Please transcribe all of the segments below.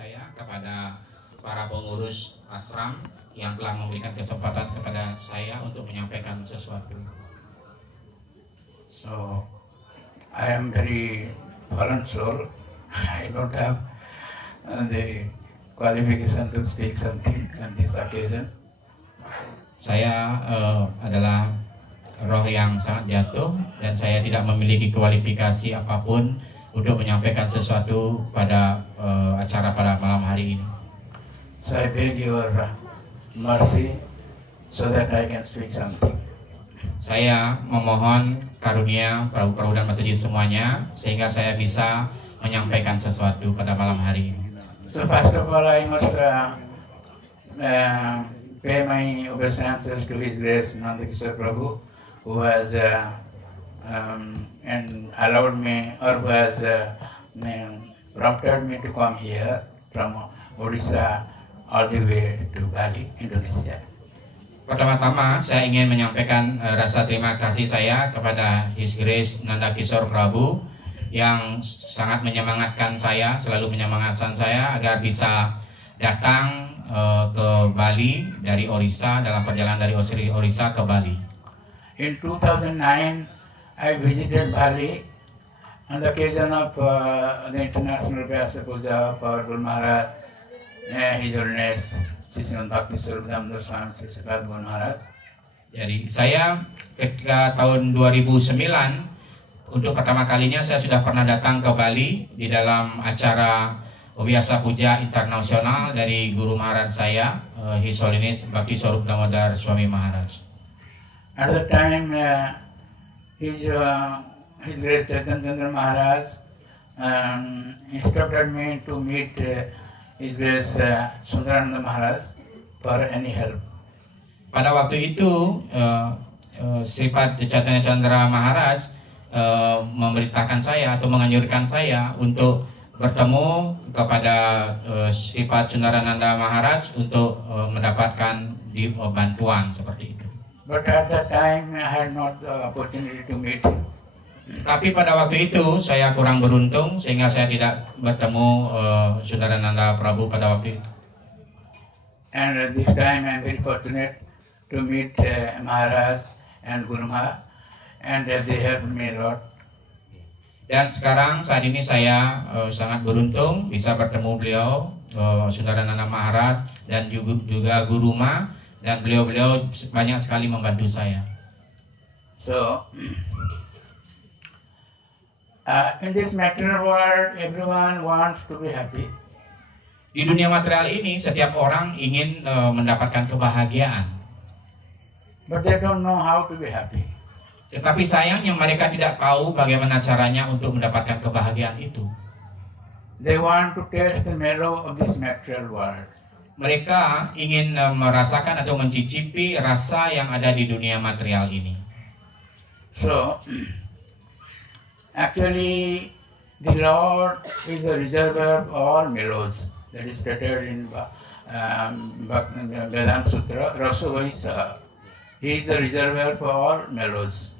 saya kepada para pengurus ashram yang telah memberikan kesempatan kepada saya untuk menyampaikan sesuatu. So, I am very fallen soul. I don't have the qualification to speak something on this occasion. Saya adalah roh yang sangat jatuh dan saya tidak memiliki kualifikasi apapun untuk menyampaikan sesuatu pada acara pada malam hari ini. So I beg your mercy so that I can speak something. Saya memohon karunia Prabu dan Mataji semuanya sehingga saya bisa menyampaikan sesuatu pada malam hari ini. So first of all, I must pay my obeisances to His Grace Nanda Kishore Prabhu, who has and allowed me, or who has prompted me to come here from Odisha all the way to Bali, Indonesia. Pertama-tama saya ingin menyampaikan rasa terima kasih saya kepada His Grace Nanda Kishore Prabhu yang sangat menyemangatkan saya, selalu menyemangatkan saya agar bisa datang ke Bali dari Orissa dalam perjalanan dari Orissa ke Bali. In 2009, I visited Bali on the occasion of the International Vyasa Puja for Guru Maharaj, His Holiness Sri Bhakti Swarup Damodar Swami Sri Sakat Guru Maharaj. Jadi Saya ketika tahun 2009 untuk pertama kalinya saya sudah pernah datang ke Bali di dalam acara Vyasa Puja internasional dari Guru Maharaj saya, His Holiness Bhakti Swarup Damodar Swami Maharaj. At the time, His Grace Chaitanya Chandra Maharaj instructed me to meet His Grace Sundarananda Maharaj for any help. Pada waktu itu, Sripad Chaitanya Chandra Maharaj memberitakan saya atau menganjurkan saya untuk bertemu kepada Sripad Sundarananda Maharaj untuk mendapatkan bantuan seperti itu. But at that time, I had not the opportunity to meet him. Tapi pada waktu itu saya kurang beruntung sehingga saya tidak bertemu Sundarananda Prabhu pada waktu itu. And this time I am very fortunate to meet Maharaj and Guru Maharaj, and they helped me a lot. Dan sekarang saat ini saya sangat beruntung bisa bertemu beliau, Sundarananda Maharaj dan juga Guru Ma, dan beliau-beliau banyak sekali membantu saya. So, in this material world, everyone wants to be happy. Di dunia material ini, setiap orang ingin mendapatkan kebahagiaan. But they don't know how to be happy. Tetapi sayangnya mereka tidak tahu bagaimana caranya untuk mendapatkan kebahagiaan itu. They want to taste the mellow of this material world. Mereka ingin merasakan atau mencicipi rasa yang ada di dunia material ini. So, actually, the Lord is the reservoir of all mellows. That is stated in Vedanta Sutra, Rasa Vaisa. He is the reservoir for all mellows.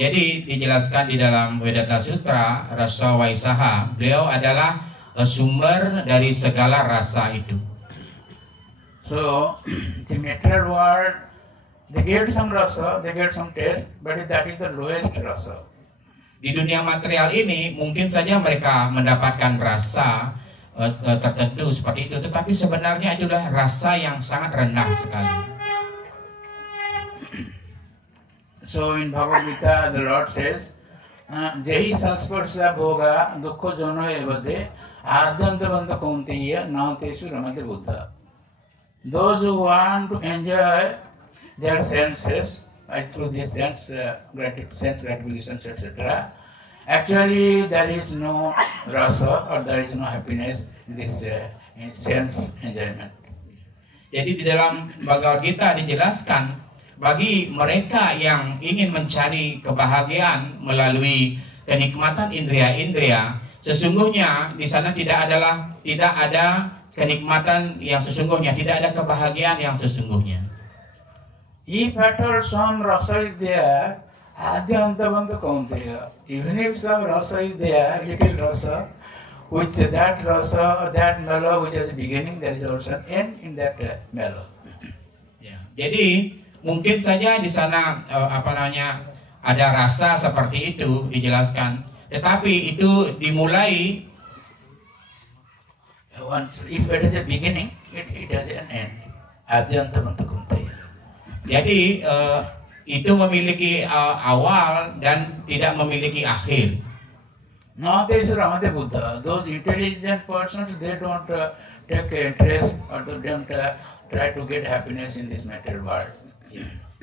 Jadi dijelaskan di dalam Vedanta Sutra, Rasa Vaisaha, beliau adalah sumber dari segala rasa itu. So, the material world, they get some rasa, they get some taste, but that is the lowest rasa. Di dunia material ini mungkin saja mereka mendapatkan rasa tertentu seperti itu, tetapi sebenarnya itulah rasa yang sangat rendah sekali. So in Bhagavad Gita, the Lord says, Jehi sansparsya bhoga dukkha jono evade adyantavanta kaunteya nauteshu ramate buddha. Those who want to enjoy their senses through this sense gratification, etc., actually there is no rasa or there is no happiness in this sense enjoyment. Jadi di dalam Bhagavad Gita dijelaskan bagi mereka yang ingin mencari kebahagiaan melalui kenikmatan indria-indria, sesungguhnya di sana tidak ada kenikmatan yang sesungguhnya, tidak ada kebahagiaan yang sesungguhnya. If at all some rasa is there, adyantavanta kaunteya. Even if some rasa is there, little rasa, which that rasa, that mellow which has a beginning, there is also an end in that mellow. Ya, jadi mungkin saja di sana ada rasa seperti itu dijelaskan, tetapi itu dimulai. If it is a beginning, it has an end. Adyanta Kuntaya. Jadi itu memiliki awal dan tidak memiliki akhir. Now there is Ramade Buddha. Those intelligent persons, they don't take interest or they don't try to get happiness in this material world.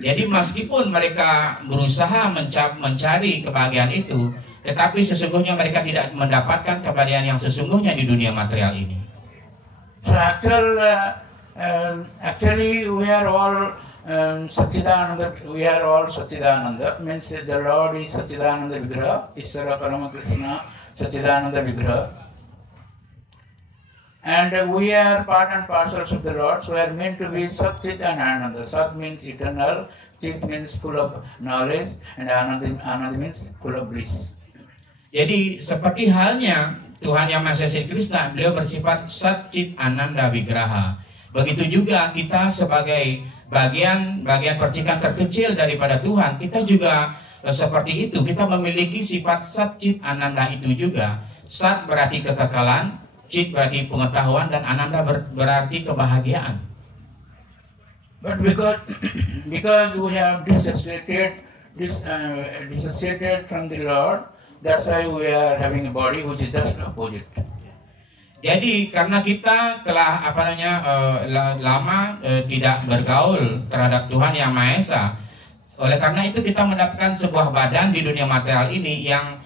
Jadi meskipun mereka berusaha mencari kebahagiaan itu, tetapi sesungguhnya mereka tidak mendapatkan kebahagiaan yang sesungguhnya di dunia material ini. So actually we are all Satchidananda. We are all Satchidananda. Means the Lord is Satchidananda Vigraha, Ishvara Paramakrishna Satchidananda Vigraha. And we are part and parcels of the Lord, so we are meant to be Sat Chit and Ananda. Sat means eternal, Chit means full of knowledge, and Ananda means full of bliss. Jadi seperti halnya Tuhan Yang Maha Esa Krishna, beliau bersifat Sat Chit Ananda Vigraha. Begitu juga kita sebagai bagian percikan terkecil daripada Tuhan, kita juga seperti itu. Kita memiliki sifat Sat Chit Ananda itu juga. Sat berarti kekekalan, Chit berarti pengetahuan, dan Ananda berarti kebahagiaan. But because we have dissociated from the Lord, that's why we are having a body which is just opposite. Jadi karena kita telah lama tidak bergaul terhadap Tuhan Yang Maha Esa, oleh karena itu kita mendapatkan sebuah badan di dunia material ini yang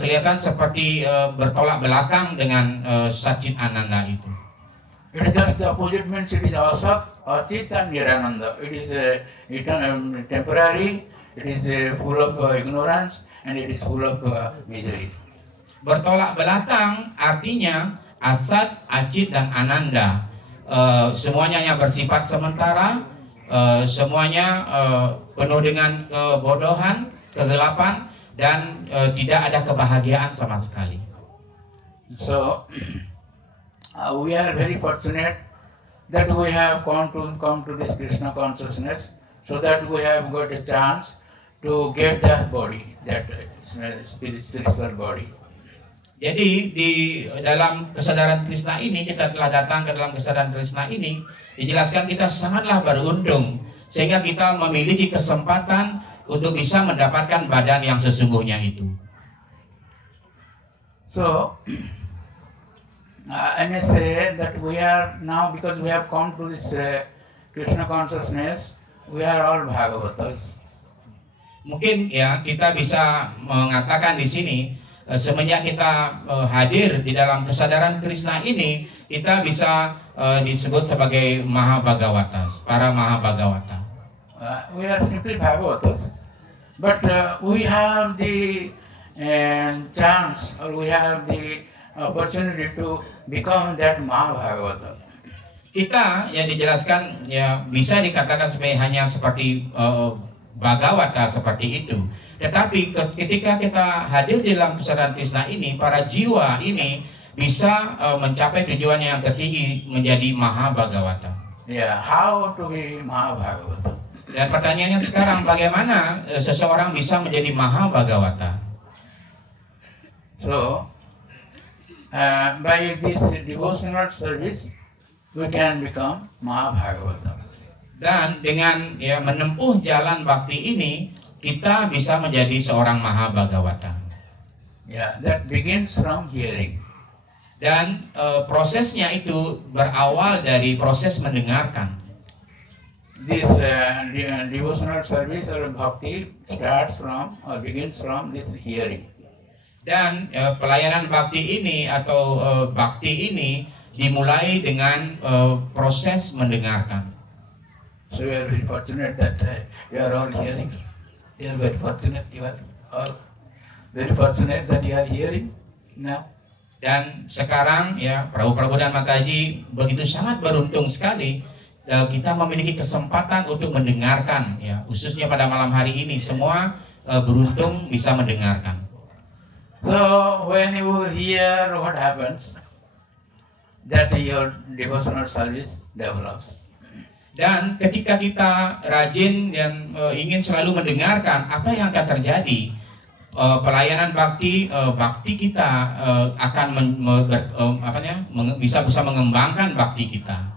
kelihatan seperti bertolak belakang dengan Sat Chit Ananda itu. It is just the opposite, means it is Asat, Achit and Nirananda. It is temporary, it is full of ignorance, and it is full of misery. Bertolak belakang artinya Asat, Achit, dan Ananda. Semuanya yang bersifat sementara, semuanya penuh dengan kebodohan, kegelapan, dan tidak ada kebahagiaan sama sekali. So we are very fortunate that we have come to this Krishna consciousness, so that we have got a chance to get that body, that spiritual body. Jadi di dalam kesadaran Krishna ini, kita telah datang ke dalam kesadaran Krishna ini, dijelaskan kita sangatlah beruntung sehingga kita memiliki kesempatan untuk bisa mendapatkan badan yang sesungguhnya itu. So I may say that we are now, because we have come to this Krishna consciousness, we are all Bhagavatas. Mungkin ya kita bisa mengatakan di sini, semenjak kita hadir di dalam kesadaran Krishna ini, kita bisa disebut sebagai Mahabhagavata, para Mahabhagavata. We are simply Bhagavatas, but we have the chance, or we have the opportunity to become that Mahabhagavata. Kita yang dijelaskan ya bisa dikatakan sebagai hanya seperti Bhagavata seperti itu. Tetapi ketika kita hadir di dalam kesadaran Krishna ini, para jiwa ini bisa mencapai tujuan yang tertinggi, menjadi Mahabhagavata. Yeah, how to be Mahabhagavata? Dan pertanyaannya sekarang, bagaimana seseorang bisa menjadi Mahabhagavata? So, by this devotional service, we can become Mahabhagavata. Dan dengan ya menempuh jalan bakti ini, kita bisa menjadi seorang Mahabhagavata. Yeah, that begins from hearing. Dan prosesnya itu berawal dari proses mendengarkan. This devotional service or bhakti starts from or begins from this hearing. Dan pelayanan bakti ini atau bakti ini dimulai dengan proses mendengarkan. So we are very fortunate that you are all hearing. You are very fortunate. You are all very fortunate that you are hearing now. Dan sekarang ya Prabu dan Mataji begitu sangat beruntung sekali kita memiliki kesempatan untuk mendengarkan ya, khususnya pada malam hari ini semua beruntung bisa mendengarkan. So when you hear what happens, that your devotional service develops. Dan ketika kita rajin dan ingin selalu mendengarkan apa yang akan terjadi, pelayanan bakti kita akan bisa mengembangkan bakti kita.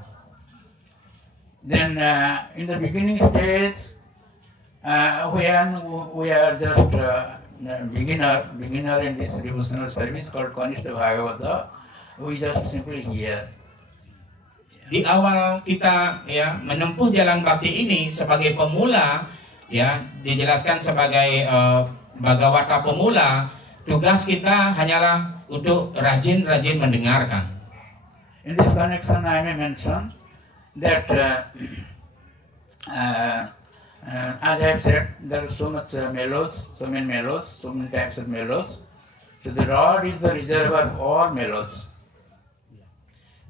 Then in the beginning stage, when we are just beginner in this devotional service called Kanishta Bhagavata, we just simply hear. Di awal kita ya menempuh jalan bakti ini sebagai pemula, ya dijelaskan sebagai Bhagavata pemula, tugas kita hanyalah untuk rajin-rajin mendengarkan. In this connection, I may mention that as I have said, there are so many types of mellows. So the Lord is the reservoir of all mellows.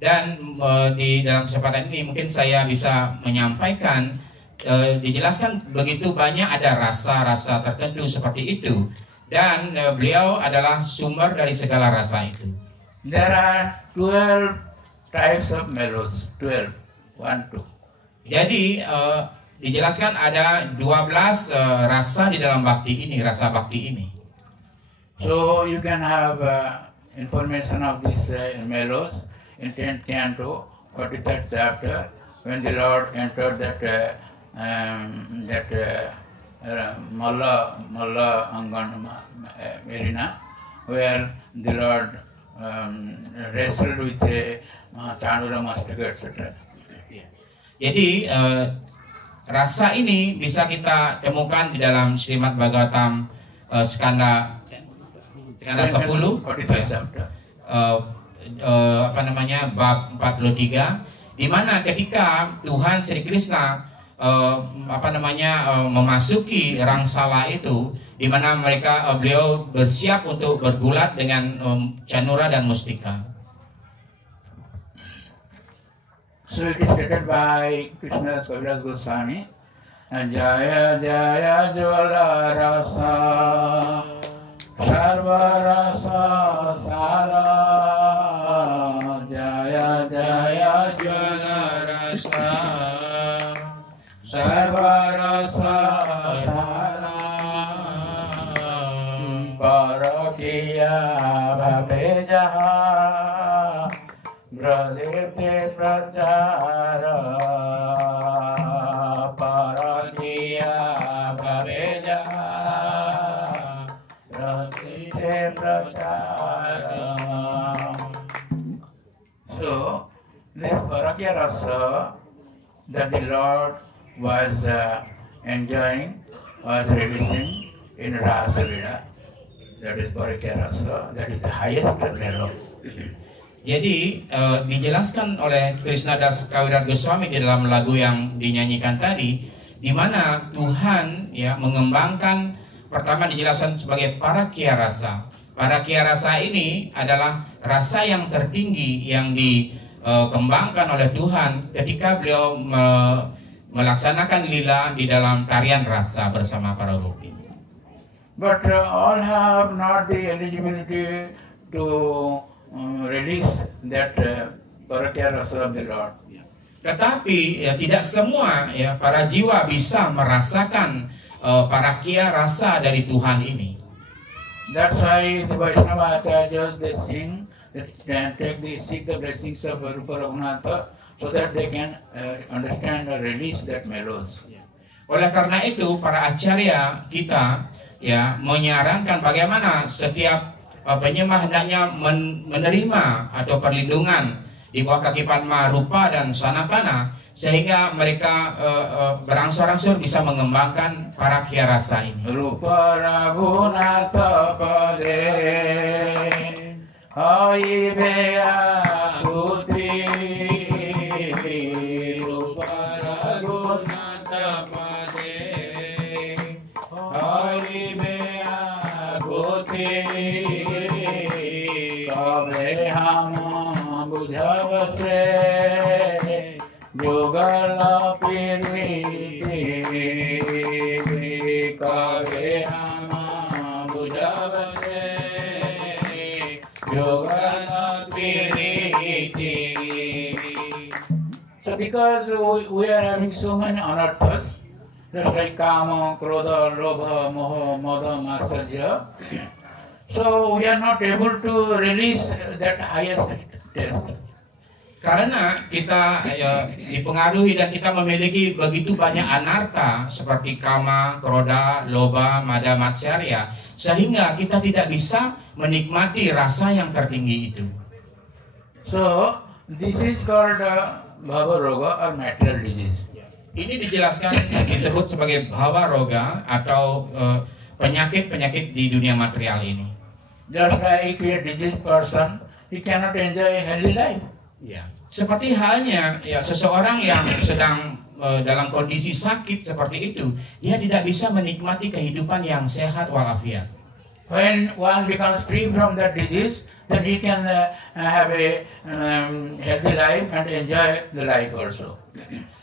Dan di dalam kesempatan ini mungkin saya bisa menyampaikan, dijelaskan begitu banyak ada rasa-rasa tertentu seperti itu, dan beliau adalah sumber dari segala rasa itu. There are 12 types of mellows. 12, 1, 2. Jadi dijelaskan ada 12 rasa di dalam bakti ini, rasa bakti ini. So you can have information of these mellows in 10th canto, 43rd chapter, when the Lord entered that Malla Angan arena, where the Lord wrestled with Chandura Mastaka, etc. Jadi rasa ini bisa kita temukan di dalam Srimad Bhagavatam skanda 10, bab 43, di mana ketika Tuhan Sri Krishna memasuki Rangsala itu, di mana beliau bersiap untuk bergulat dengan Canura dan Mustika. So it is stated by Krishnadas Kaviraj Goswami, Jaya Jaya Jvala Rasa Sarva Rasa Sara, Jaya Jaya Jvala Rasa Sarva Rasa Sara, Parakiya Bhave Jaha Brajete Prachara, Parakiya Bhave Jaha Brajete Prachara. So, this Parakya Rasa that the Lord was enjoying, was releasing in Rasa Lila, that is Parakya Rasa, that is the highest level. Jadi dijelaskan oleh Krishnadas Kaviraj Goswami di dalam lagu yang dinyanyikan tadi, di mana Tuhan ya mengembangkan, pertama dijelaskan sebagai Parakya Rasa. Parakya Rasa ini adalah rasa yang tertinggi yang dikembangkan oleh Tuhan ketika beliau melaksanakan lila di dalam tarian rasa bersama para gopi. But all have not the eligibility to release that Parakya Rasa of the Lord. Tetapi ya, tidak semua ya para jiwa bisa merasakan Parakya Rasa dari Tuhan ini. That's why the Vaishnava Acharyas, they sing, they seek the blessings of Rupa Raghunatha so that they can understand or release that mellows. Oleh karena itu para acarya kita ya menyarankan bagaimana setiap penyembah hendaknya menerima atau perlindungan di bawah kaki Padma Rupa dan Sanatana, sehingga mereka berangsur-angsur bisa mengembangkan Parakya Rasa ini. Rupa Raghunatha Pade Hai Beya Kuti, Rupa Raghunatha Pade Hai Beya Kuti, Kabe Hama Budhavase Yogala Piriti, Kabe Hama Budhavase So because we are having so many anarthas, just like kama, krodha, lobha, moha, madha, matsarya, so we are not able to release that highest test. Karena kita dipengaruhi dan kita memiliki begitu banyak anarta seperti kama, krodha, lobha, mada, matsarya, sehingga kita tidak bisa menikmati rasa yang tertinggi itu. So this is called bhava roga or material disease. Ini dijelaskan disebut sebagai bhava roga atau penyakit-penyakit di dunia material ini. Just like a diseased person, he cannot enjoy a healthy life. Ya, seperti halnya ya seseorang yang sedang dalam kondisi sakit seperti itu, dia tidak bisa menikmati kehidupan yang sehat walafiat. When one becomes free from that disease, then he can have a healthy life and enjoy the life also.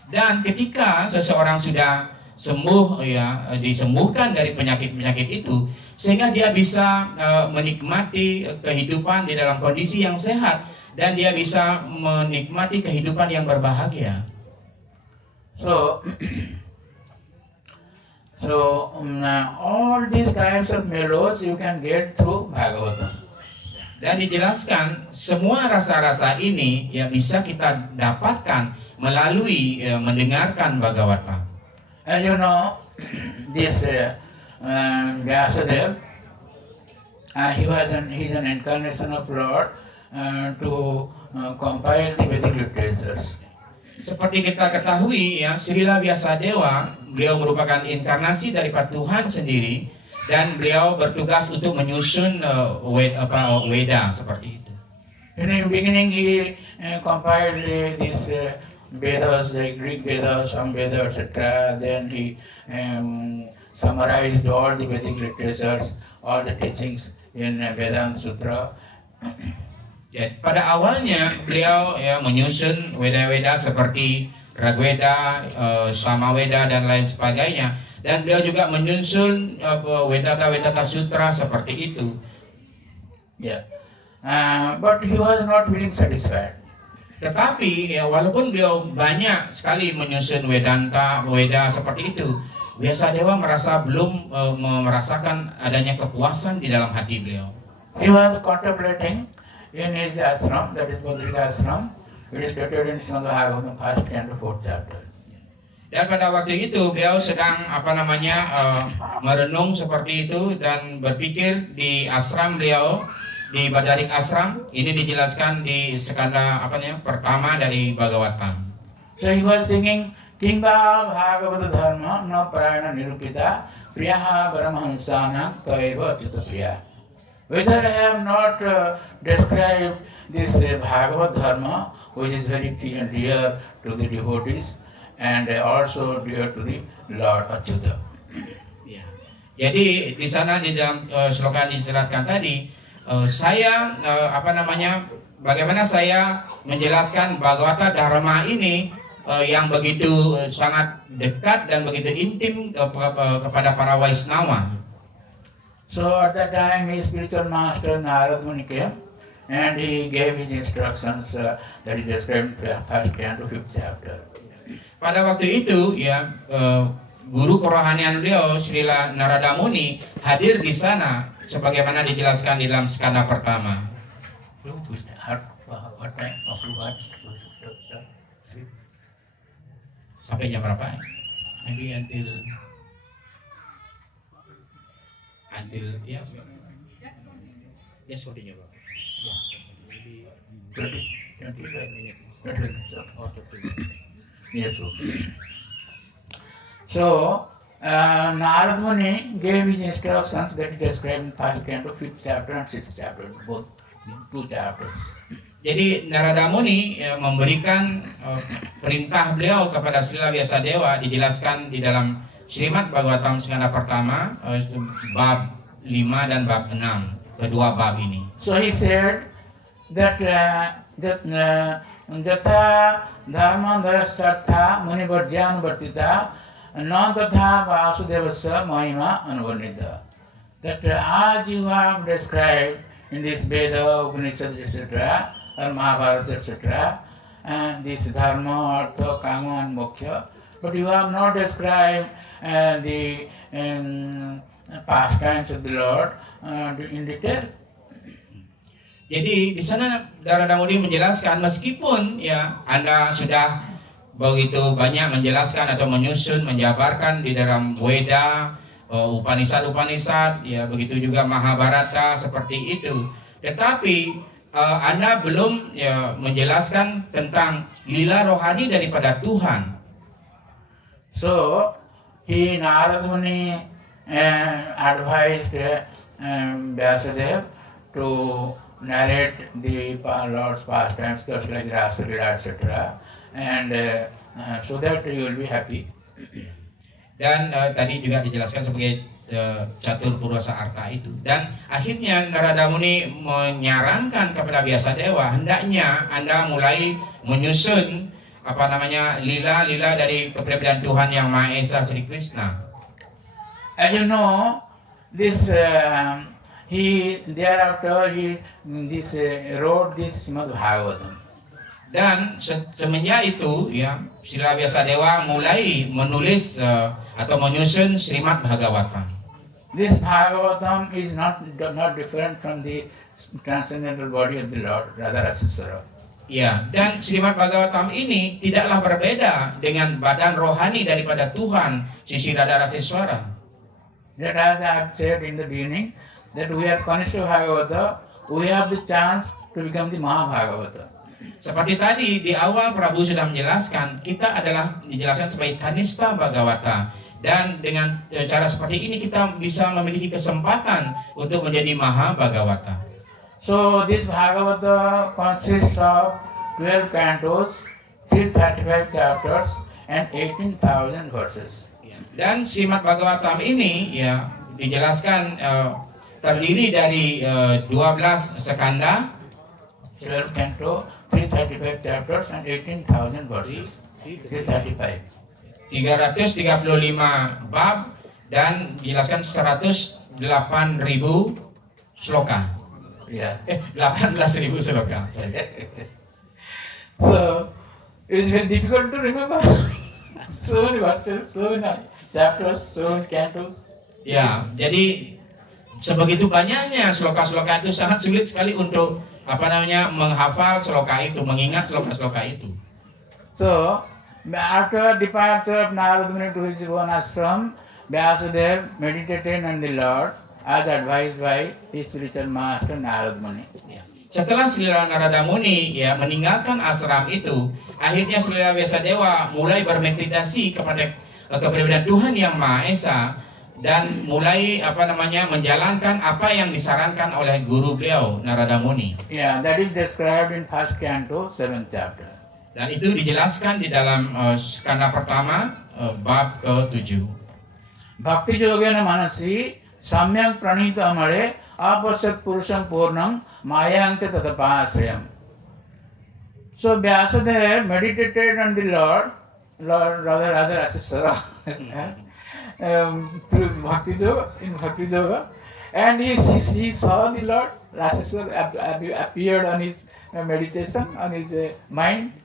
Dan ketika seseorang sudah sembuh ya disembuhkan dari penyakit-penyakit itu, sehingga dia bisa menikmati kehidupan di dalam kondisi yang sehat dan dia bisa menikmati kehidupan yang berbahagia. So all these types of mellows you can get through Bhagavatam. Dan dijelaskan semua rasa-rasa ini ya bisa kita dapatkan melalui mendengarkan Bhagavatam. As you know, this Vyasadeva, he's an incarnation of Lord to compile the Vedic literatures. Seperti kita ketahui ya, Srila Vyasadeva, beliau merupakan inkarnasi daripada Tuhan sendiri dan beliau bertugas untuk menyusun Weda seperti itu. In the beginning, he compiled these Vedas, like Greek Vedas, Samveda, etc. Then he summarized all the Vedic literatures, all the teachings in Vedanta Sutra. Ya, pada awalnya beliau ya menyusun Weda-Weda seperti Rigveda, Samaveda dan lain sebagainya, dan beliau juga menyusun Vedanta Sutra seperti itu. Yeah, but he was not feeling satisfied. Tetapi ya, walaupun beliau banyak sekali menyusun Weda seperti itu, Vyasadeva merasa belum merasakan adanya kepuasan di dalam hati beliau. He was contemplating in his ashram, that is Badrika ashram. It is stated in Srimad Bhagavatam, 1st and 4th chapter. Dan pada waktu itu beliau sedang merenung seperti itu dan berpikir di ashram beliau di Badarik Ashram. Ini dijelaskan di skanda pertama dari Bhagavatam. So he was thinking, Kimba Bhagavata Dharma na prayana nirupita priyaha brahmahansana taiva achyuta priya. Whether I have not described this Bhagavad Dharma, which is very dear to the devotees and also dear to the Lord Achyuta. Ya. Jadi di sana di dalam sloka dijelaskan tadi, saya bagaimana saya menjelaskan Bhagavata Dharma ini yang begitu sangat dekat dan begitu intim kepada para Vaishnava. So at that time his spiritual master Narad Muni came and he gave his instructions that he described in 1st and 5th chapter. Pada waktu itu ya guru kerohanian beliau Srila Narada Muni hadir di sana sebagaimana dijelaskan di dalam skanda pertama. Sampai jam berapa? Maybe until ya. Yes, continue. Maybe 25 minutes. Yes. So Narad Muni gave his instructions that he described in 1st and 5th chapter and 6th chapter, both 2 chapters. Jadi Narada Muni memberikan perintah beliau kepada Srila Vyasadeva dijelaskan di dalam Srimad Bhagavatam skanda pertama bab 5 dan bab 6, kedua bab ini. So he said that Jatha Dharma Dayasartha Munivarjan Vartita Nantatha Vasudevasya Mahima Anuvarnita. That as you have described in this Veda, Upanishad, etc., or Mahabharata, etc., this dharma, artha, kama, and moksha, but you have not described the pastimes of the Lord in detail. Jadi di sana Narada Muni menjelaskan meskipun ya Anda sudah begitu banyak menjelaskan atau menyusun menjabarkan di dalam Weda, Upanishad ya begitu juga Mahabharata seperti itu, tetapi Anda belum ya menjelaskan tentang lila rohani daripada Tuhan. So Narada Muni advised Vyasadeva to narrate the Lord's pastimes, just like Rasa Lila, etc., and so that you will be happy. Dan tadi juga dijelaskan sebagai catur purwasa arta itu. Dan akhirnya Narada Muni menyarankan kepada Vyasadeva, hendaknya Anda mulai menyusun lila-lila dari kepribadian Tuhan yang Maha Esa Sri Krishna. As you know, this he wrote this Srimad Bhagavatam. Dan semenjak itu ya Srila Vyasadeva mulai menulis atau menyusun Srimad Bhagavatam. This Bhagavatam is not different from the transcendental body of the Lord, Radharaseswara. Ya, dan Srimad Bhagavatam ini tidaklah berbeda dengan badan rohani daripada Tuhan, Sri Radharaseswara. That as I have said in the beginning, that we are Kanishta Bhagavata, we have the chance to become the Mahabhagavata. Seperti tadi di awal Prabu sudah menjelaskan, kita adalah dijelaskan sebagai Kanishta Bhagavata, dan dengan cara seperti ini kita bisa memiliki kesempatan untuk menjadi Mahabhagavata. So this Bhagavata consists of 12 cantos, 335 chapters, and 18,000 verses. Dan Srimad Bhagavatam ini ya dijelaskan terdiri dari 12 skanda, 12 canto, 335 chapters, and 18,000 verses. 335 bab dan dijelaskan 108.000 sloka. Yeah. 18.000 sloka. So it is very difficult to remember. So many verses, so many chapters, so many cantos. Ya, jadi sebegitu banyaknya sloka-sloka itu sangat sulit sekali untuk menghafal sloka itu, mengingat sloka-sloka itu. So after departure of Narada Muni to his own ashram, Vyasadeva meditated on the Lord as advised by his spiritual master Narada Muni. Setelah Srila Narada Muni ya meninggalkan ashram itu, akhirnya Srila Vyasadeva mulai bermeditasi kepada kepribadian Tuhan yang Maha Esa dan mulai menjalankan apa yang disarankan oleh guru beliau Narada Muni. Yeah, that is described in first canto, 7th chapter. Dan itu dijelaskan di dalam skanda pertama bab ke-7. Bhakti yogena manasi samyak pranita amare apasat purusham purnam mayanka tatapasayam. So Vyasadeva meditated on the Lord Radharaseswara through Bhakti Yoga, in Bhakti Yoga, and he saw the Lord Raseswara appeared on his meditation, on his mind.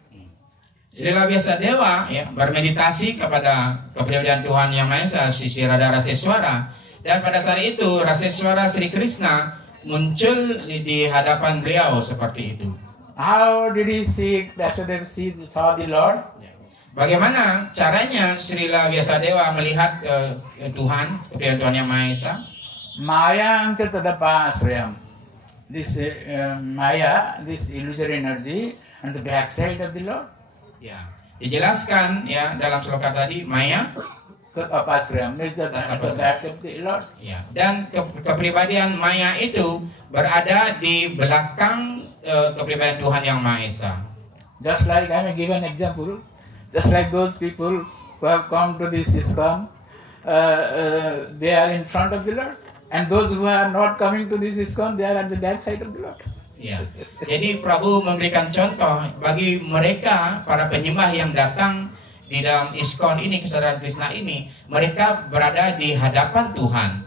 Srila Vyasadeva ya bermeditasi kepada kepribadian Tuhan yang Maha Esa, Sri Radharaseswara, dan pada saat itu Raseswara Sri Krishna muncul di hadapan beliau seperti itu. How did he Vyasadeva saw the Lord? Bagaimana caranya Srila Vyasadeva melihat Tuhan, kepribadian Tuhan yang Maha Esa? Maya angka tadapasrayam. This Maya, this illusory energy, on the backside of the Lord. Ya, dijelaskan ya dalam sloka tadi Maya Tadapasrayam is the back of the Lord. Ya, dan kepribadian Maya itu berada di belakang kepribadian Tuhan yang Maha Esa. Just like I may give an example, just like those people who have come to this ISKCON, they are in front of the Lord, and those who are not coming to this ISKCON, they are at the back side of the Lord. Ya, jadi Prabu memberikan contoh bagi mereka para penyembah yang datang di dalam ISKCON ini, kesadaran Krishna ini, mereka berada di hadapan Tuhan.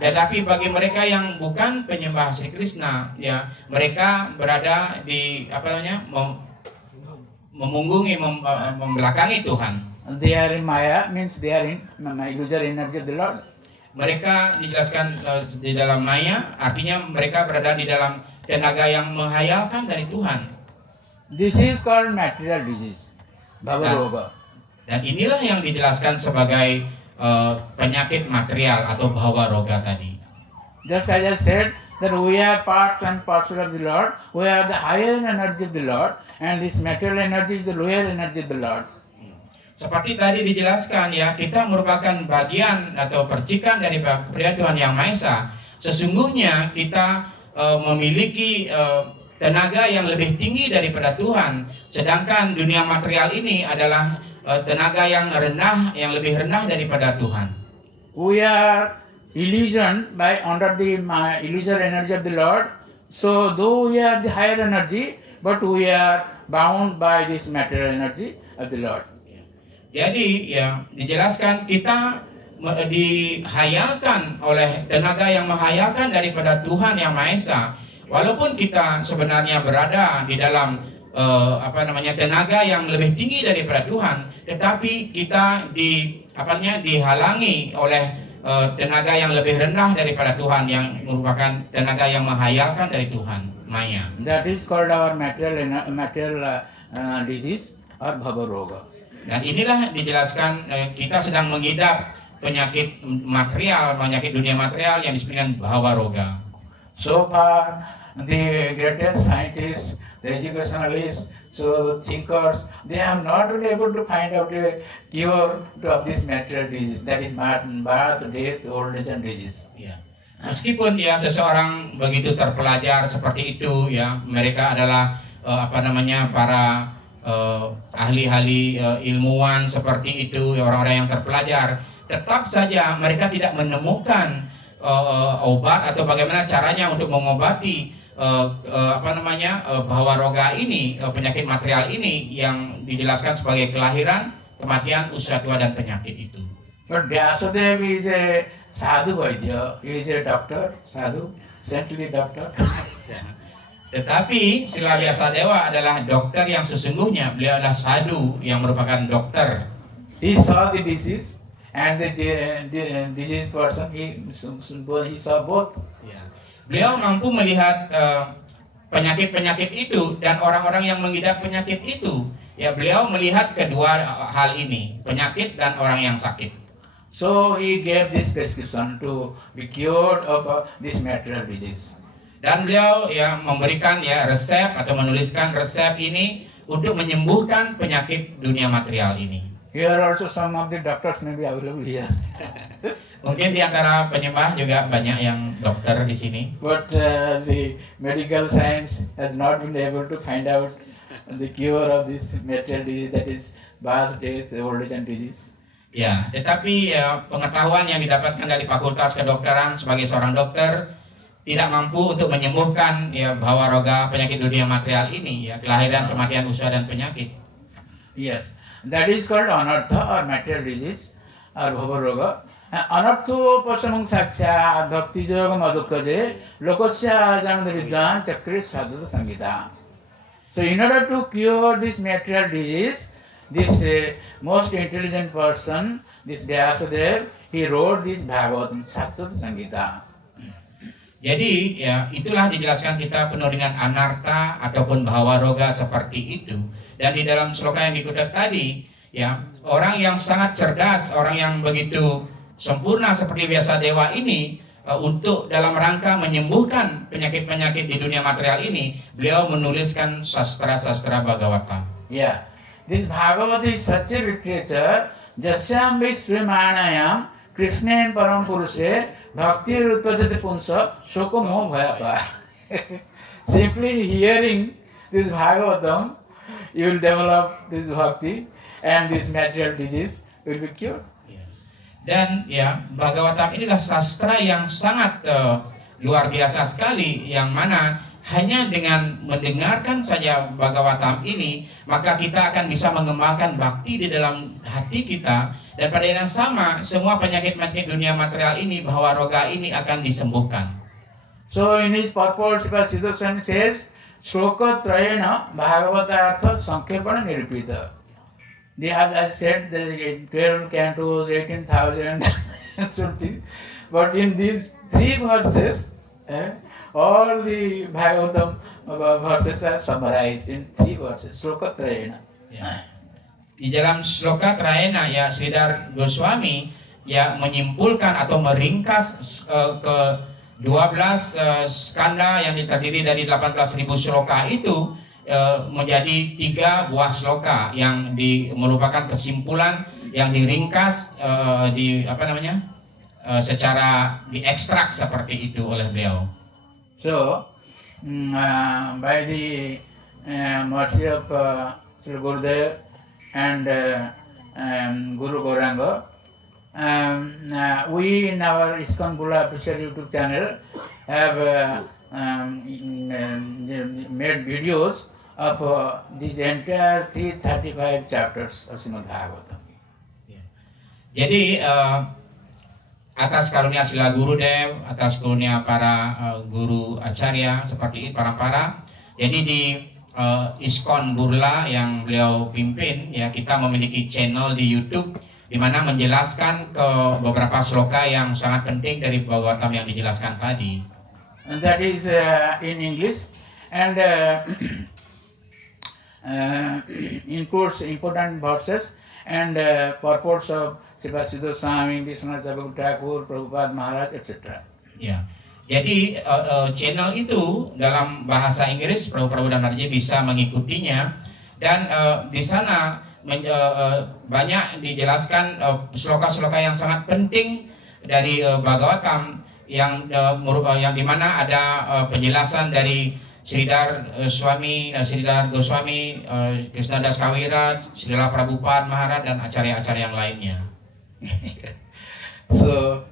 Tetapi bagi mereka yang bukan penyembah Sri Krishna, ya mereka berada di memunggungi, membelakangi Tuhan. They are in Maya, means they are in illusory energy of the Lord. Mereka dijelaskan di dalam maya, artinya mereka berada di dalam tenaga yang menghayalkan dari Tuhan. This is called material disease, Bhava Roga. Dan inilah yang dijelaskan sebagai penyakit material atau Bhava Roga tadi. Just as I said, that we are parts and parcel of the Lord, we are the higher energy of the Lord, and this material energy is the lower energy of the Lord. Seperti tadi dijelaskan ya, kita merupakan bagian atau percikan dari kepribadian Tuhan Yang Maha Esa. Sesungguhnya kita memiliki tenaga yang lebih tinggi daripada Tuhan. Sedangkan dunia material ini adalah tenaga yang rendah, yang lebih rendah daripada Tuhan. We are illusioned by under the illusory energy of the Lord. So though we are the higher energy, but we are bound by this material energy of the Lord. Jadi ya dijelaskan kita dihayalkan oleh tenaga yang menghayalkan daripada Tuhan Yang Maha Esa. Walaupun kita sebenarnya berada di dalam tenaga yang lebih tinggi daripada Tuhan, tetapi kita dihalangi oleh tenaga yang lebih rendah daripada Tuhan yang merupakan tenaga yang menghayalkan dari Tuhan, Maya. That is called our material disease or Bhava Roga. Dan inilah dijelaskan kita sedang mengidap penyakit material, penyakit dunia material yang disebut dengan Bhava Roga. So far, the greatest scientists, the educationalists, so thinkers, they have not been able to find out a cure of this material disease. That is birth, death, old age, and disease. Ya. Meskipun ya seseorang begitu terpelajar seperti itu, ya mereka adalah para ahli-ahli ilmuwan seperti itu, orang-orang yang terpelajar, tetap saja mereka tidak menemukan obat atau bagaimana caranya untuk mengobati Bhava Roga ini, penyakit material ini yang dijelaskan sebagai kelahiran, kematian, usia tua dan penyakit itu. But Vyasadeva is a sadhu vaidya, he is a doctor, sadhu, saintly doctor. Tetapi Srila Vyasadeva adalah dokter yang sesungguhnya, beliau adalah sadhu yang merupakan dokter. He saw the disease and the disease person, he saw both. Ya. Beliau mampu melihat penyakit-penyakit itu dan orang-orang yang mengidap penyakit itu. Ya, beliau melihat kedua hal ini, penyakit dan orang yang sakit. So he gave this prescription to be cured of this material disease. Dan beliau ya memberikan ya resep atau menuliskan resep ini untuk menyembuhkan penyakit dunia material ini. Here also some of the doctors may be available here. Mungkin di antara penyembah juga banyak yang dokter di sini. But the medical science has not been able to find out the cure of this material disease, that is birth, death, old age, and disease. Ya, tetapi ya, pengetahuan yang didapatkan dari Fakultas Kedokteran sebagai seorang dokter tidak mampu untuk menyembuhkan ya Bhava Roga, penyakit dunia material ini, ya kelahiran, kematian, usia dan penyakit. Yes, that is called anartha or material disease or Bhava Roga. Anartho pasamang saksha bhakti yoga madhukaje lokasya jananda vidyan chakri sadhata sangita. So in order to cure this material disease, this most intelligent person, this Vyasadeva, he wrote this Bhagavatam Sadhata Sangita. Jadi ya itulah dijelaskan kita penuh dengan anarta ataupun Bhava Roga seperti itu. Dan di dalam sloka yang dikutip tadi, ya orang yang sangat cerdas, orang yang begitu sempurna seperti Vyasadeva ini, untuk dalam rangka menyembuhkan penyakit-penyakit di dunia material ini, beliau menuliskan sastra-sastra Bhagavata. Yeah, this Bhagavata is such a literature, jasyam ve srimanayam Krishna param purushe bhakti utpadate punsa shoko moha bhayapa. Simply hearing this Bhagavatam, you will develop this bhakti and this material disease will be cured. Dan ya Bhagavatam inilah sastra yang sangat luar biasa sekali, yang mana hanya dengan mendengarkan saja Bhagavatam ini maka kita akan bisa mengembangkan bhakti di dalam hati kita, dan pada yang sama semua penyakit-penyakit dunia material ini, Bhava Roga ini akan disembuhkan. So in his purport, Siddhartha says Shlokatrayena Bhagavatartha Sankhepana Nirupita. They have, as I said, there is 12 cantos, 18,000 something. But in these 3 verses, all the Bhagavatam verses are summarized in 3 verses. Shlokatrayena. Ya. Di dalam Shlokatrayena ya Sridhar Goswami ya menyimpulkan atau meringkas ke 12 skanda yang terdiri dari 18.000 sloka itu menjadi 3 buah sloka yang merupakan kesimpulan yang diringkas secara diekstrak seperti itu oleh beliau. So by the mercy of Sri Gurudev and Guru Gauranga, we in our ISKCON Gula official YouTube channel have made videos of these entire 335 chapters of Srimad Bhagavatam. Jadi atas karunia Srila Gurudev, atas karunia para guru acarya seperti para, jadi di ISKCON Burla yang beliau pimpin ya, kita memiliki channel di YouTube di mana menjelaskan ke beberapa sloka yang sangat penting dari Bhagavatam yang dijelaskan tadi. And that is in English and includes important verses and purports of Sripad Siddha Swami, Vishwanath Chakravarti Thakur, Prabhupada Maharaj, etc. Ya. Jadi channel itu dalam bahasa Inggris Prabhu dan Narji bisa mengikutinya dan di sana banyak dijelaskan sloka-sloka yang sangat penting dari Bhagavatam yang dimana ada penjelasan dari Sridhar Goswami, Krishnadas Kaviraj, Srila Prabhupada Maharaj dan acarya-acarya yang lainnya. So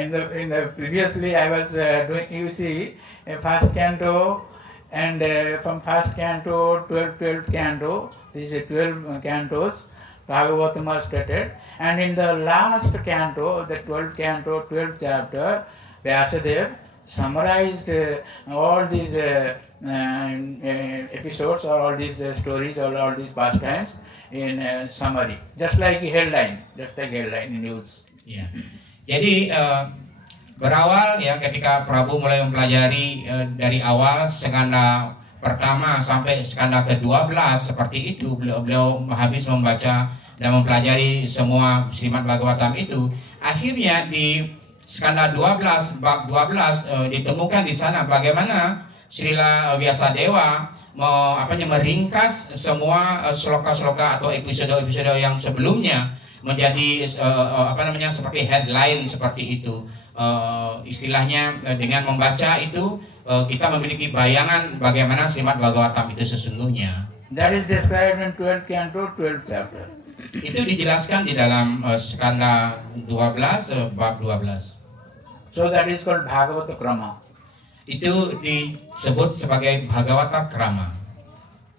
in the previously I was doing, you see, a first canto and from first canto 12th canto, these are 12 cantos Bhagavatam was stated, and in the last canto, the 12th canto, 12th chapter, Vyasadeva summarized all these episodes or all these stories or all these pastimes in summary, just like headline in news. Yeah. Jadi berawal ya ketika Prabu mulai mempelajari dari awal skanda pertama sampai skanda ke-12 seperti itu, beliau habis membaca dan mempelajari semua Srimad Bhagavatam itu. Akhirnya di skanda 12 bab 12 ditemukan di sana bagaimana Srila Vyasadeva meringkas semua sloka-sloka atau episode-episode yang sebelumnya menjadi seperti headline seperti itu. Istilahnya dengan membaca itu kita memiliki bayangan bagaimana Srimad Bhagavatam itu sesungguhnya. That is described in 12th canto, 12th chapter. Itu dijelaskan di dalam skanda 12 bab 12. So that is called Bhagavata Krama. Itu disebut sebagai Bhagavata Krama.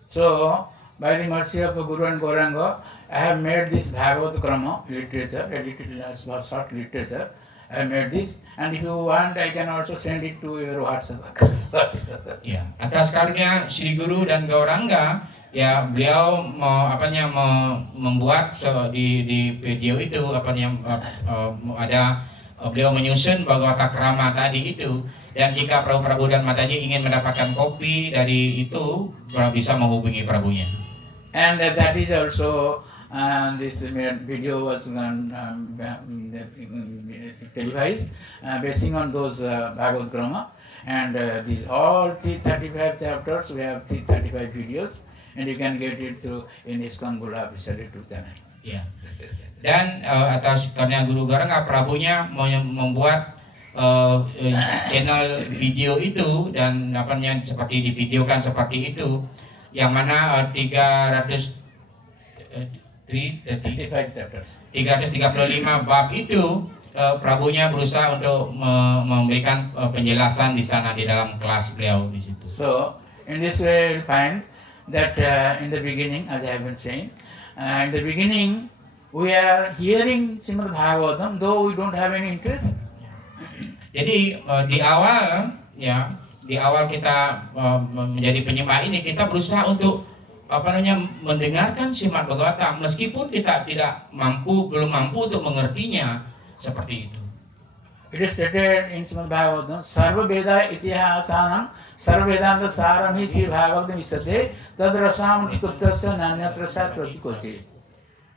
So by the mercy of Guru and Gauranga, I have made this Bhagavata Krama literature, edited as short literature. I made this, and if you want, I can also send it to your WhatsApp. Ya, atas karunia Sri Guru dan Gauranga, ya beliau membuat di video itu beliau menyusun Bhagavata Krama tadi itu, dan jika Prabu dan Mataji ingin mendapatkan kopi dari itu, bisa menghubungi Prabunya. And that is also this video was televised basing on those Bhagavad Krama, and these all 335 chapters, we have 335 videos, and you can get it through in ISKCON Gula official YouTube channel. Ya. Dan atas karena Guru Gauranga, Prabunya membuat channel video itu dan seperti divideokan seperti itu, yang mana 335 bab itu Prabunya berusaha untuk memberikan penjelasan di sana di dalam kelas beliau di situ. So in this way we find that in the beginning, as I have been saying, in the beginning we are hearing Srimad Bhagavatam though we don't have any interest. Jadi di awal ya di awal kita menjadi penyembah ini, kita berusaha untuk mendengarkan Srimad Bhagavatam meskipun kita belum mampu untuk mengertinya seperti itu. It is stated in Srimad Bhagavatam, Sarva Veda Itihasanam Sarva Vedanta Sarami Sri Bhagavatam Isate Tad Rasam Tuttasya Nanyatrasya Pratikoti.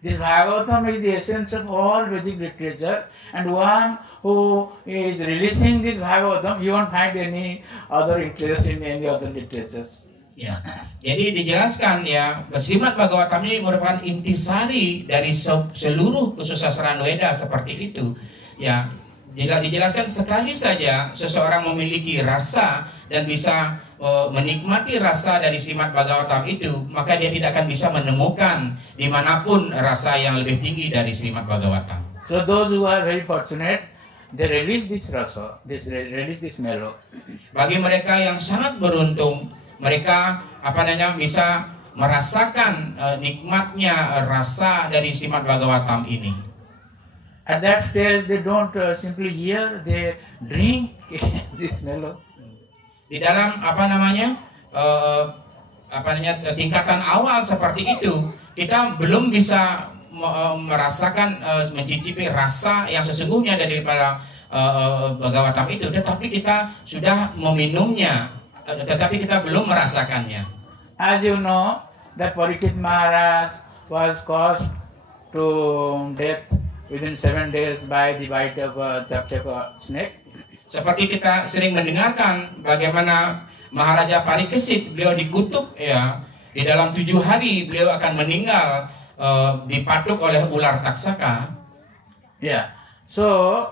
This Bhagavatam is the essence of all Vedic literature, and one who is releasing this Bhagavatam, you won't find any other interest in any other literatures. Ya, jadi dijelaskan ya, Srimad Bhagavatam ini merupakan intisari dari seluruh kesusastraan Weda seperti itu. Ya, dijelaskan sekali saja seseorang memiliki rasa dan bisa menikmati rasa dari Srimad Bhagavatam itu, maka dia tidak akan bisa menemukan dimanapun rasa yang lebih tinggi dari Srimad Bhagavatam. So those who are very fortunate, they release this rasa, release this mellow. Bagi mereka yang sangat beruntung, mereka bisa merasakan nikmatnya rasa dari Srimad Bhagavatam ini. At that stage, they don't simply hear; they drink this mellow. Di dalam tingkatan awal seperti itu, kita belum bisa merasakan mencicipi rasa yang sesungguhnya daripada Bhagavatam itu, tetapi kita sudah meminumnya, tetapi kita belum merasakannya. As you know, that Parikshit Maharaj was caused to death within 7 days by the bite of a Tapchaka snake. Seperti kita sering mendengarkan bagaimana Maharaja Parikesit, beliau dikutuk ya, di dalam 7 hari beliau akan meninggal dipatuk oleh ular taksaka. Yeah. So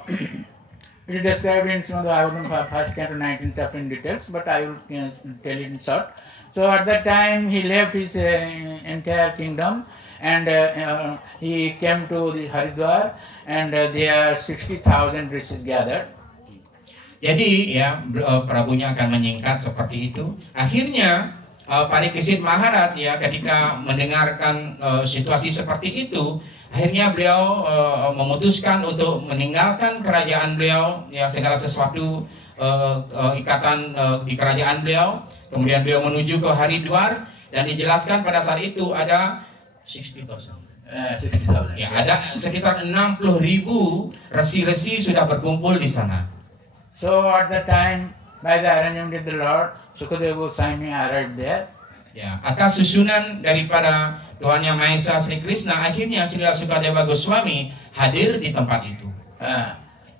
it is described in Srimad Bhagavatam first canto 19th chapter in details, but I will tell it in short. So at that time he left his entire kingdom and he came to the Haridwar, and there 60,000 rishis gathered. Jadi ya, Prabunya akan menyingkat seperti itu. Akhirnya Parikesit Maharaj ya, ketika mendengarkan situasi seperti itu, akhirnya beliau memutuskan untuk meninggalkan kerajaan beliau, ya, segala sesuatu ikatan di kerajaan beliau. Kemudian beliau menuju ke Haridwar, dan dijelaskan pada saat itu ada 60,000. Ya, ada sekitar 60.000 resi-resi sudah berkumpul di sana. So at that time, by the arrangement of the Lord, Sukadeva Goswami arrived there. Ya, atas susunan daripada Tuhan Yang Maha Esa Sri Krishna, akhirnya Srila Sukadeva Goswami hadir di tempat itu.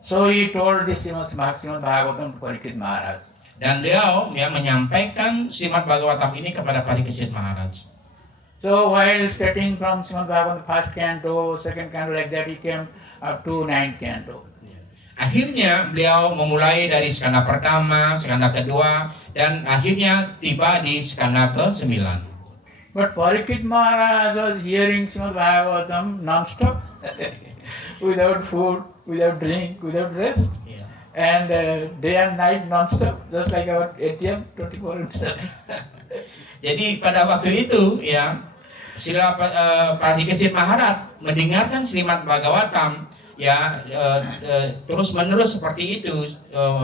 So he told this Srimad Bhagavatam to Parikshit Maharaj. Dan beliau ya menyampaikan Srimad Bhagavatam ini kepada Parikesit Maharaj. So while starting from Srimad Bhagavatam first canto, second canto, like that, he came up to 9th canto. Akhirnya beliau memulai dari skanda pertama, skanda kedua, dan akhirnya tiba di skanda ke-9. But Parikshit Maharaj was hearing Srimad Bhagavatam non-stop, without food, without drink, without rest, and day and night non-stop, just like our ATM 24/7. Jadi pada waktu itu ya, Srila Parikesit Maharaj mendengarkan Srimad Bhagavatam ya, terus menerus seperti itu,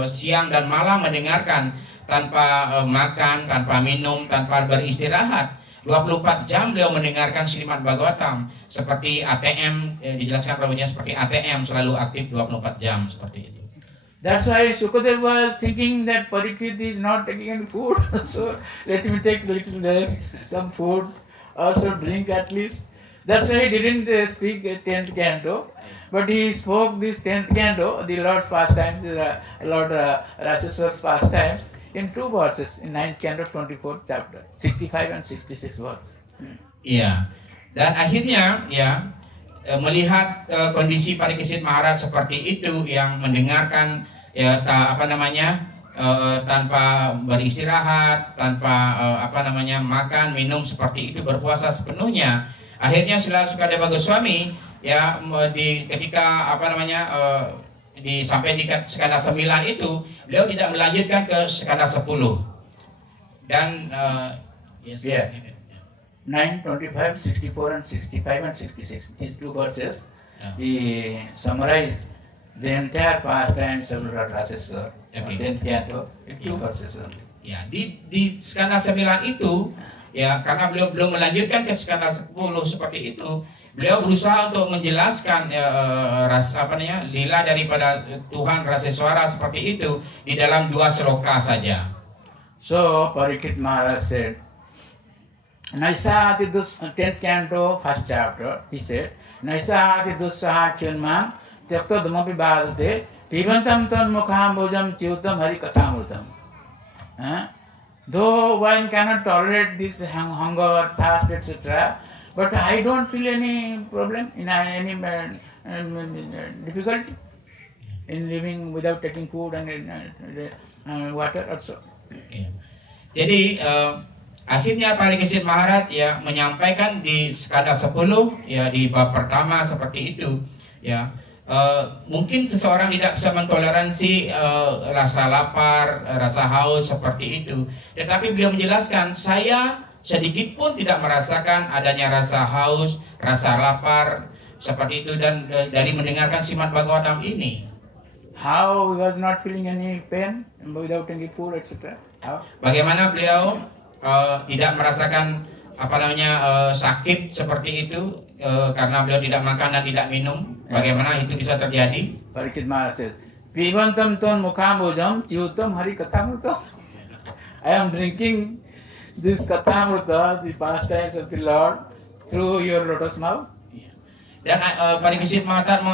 siang dan malam mendengarkan tanpa makan, tanpa minum, tanpa beristirahat. 24 jam beliau mendengarkan Srimad Bhagavatam seperti ATM, dijelaskan Prabunya seperti ATM, selalu aktif 24 jam seperti itu. That's why Sukadeva was thinking that Parikshit is not taking any food, so let me take little less, some food, also drink at least. That's why he didn't speak 10th canto. But he spoke this 10th canto, the Lord's pastimes, Lord Raseswar's pastimes, in 2 verses, in 9th canto, 24th chapter, 65 and 66 verse. Iya, dan akhirnya ya, melihat kondisi Parikesit Maharaj seperti itu, yang mendengarkan ya tanpa beristirahat, tanpa makan, minum seperti itu, berpuasa sepenuhnya. Akhirnya Srila Sukadeva Goswami ya, ketika sampai di skanda 9 itu, beliau tidak melanjutkan ke skanda 10. Dan 9, 25, 64 and 65 and 66, these 2 verses, he summarized the entire pastimes of Lord Raseswar, 10th canto, in 2 verses only. Ya, di skala 9 itu ya, karena beliau belum melanjutkan ke skala 10 seperti itu, beliau berusaha untuk menjelaskan rasa lila daripada Tuhan, rasa suara seperti itu di dalam 2 sloka saja. So Parikshit Maharaj said, Naisa ati 10th canto, 1st chapter, he said, Naisa ati dussaha chunman, tyakta dhamapi bhadate, pibantam tan mukhambojam chiutam hari kathamrutam. Though one cannot tolerate this hunger, thirst, etc., but I don't feel any problem, any difficulty in living without taking food and water also. Ya. Jadi akhirnya Pariksit Maharaj ya menyampaikan di skala 10 ya di bab pertama seperti itu ya. Mungkin seseorang tidak bisa mentoleransi rasa lapar, rasa haus seperti itu. Tetapi beliau menjelaskan, saya sedikit pun tidak merasakan adanya rasa haus, rasa lapar seperti itu, dan dari mendengarkan Srimad Bhagavatam ini. How he was not feeling any pain without any food, etc. How? Bagaimana beliau tidak merasakan sakit seperti itu karena beliau tidak makan dan tidak minum. Bagaimana itu bisa terjadi? Parikshit Maharaj says, Pibantam ton mukhambojam chiutam hari kathamrutam. I am drinking this kathamruta, the pastimes of the Lord, through your lotus mouth. Dan Parikshit Maharaj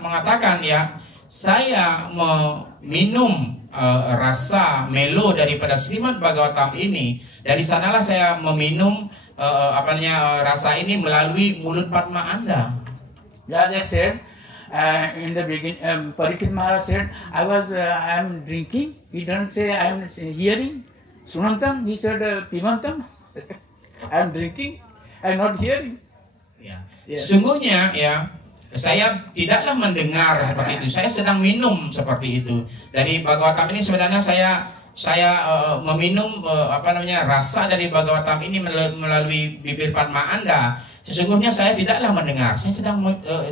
mengatakan ya, saya meminum rasa melo daripada Srimad Bhagavatam ini. Dari sanalah saya meminum rasa ini melalui mulut Padma Anda. As I said in the beginning, Parikshit Maharaj said, I am drinking. He doesn't say I am hearing. Sunantam, he said pibantam. I am drinking. I am not hearing. Ya. Sesungguhnya ya, saya tidaklah mendengar seperti itu. Saya sedang minum seperti itu. Dari Bhagavatam ini sebenarnya saya meminum rasa dari Bhagavatam ini melalui bibir Padma Anda. Sesungguhnya saya tidaklah mendengar. Saya sedang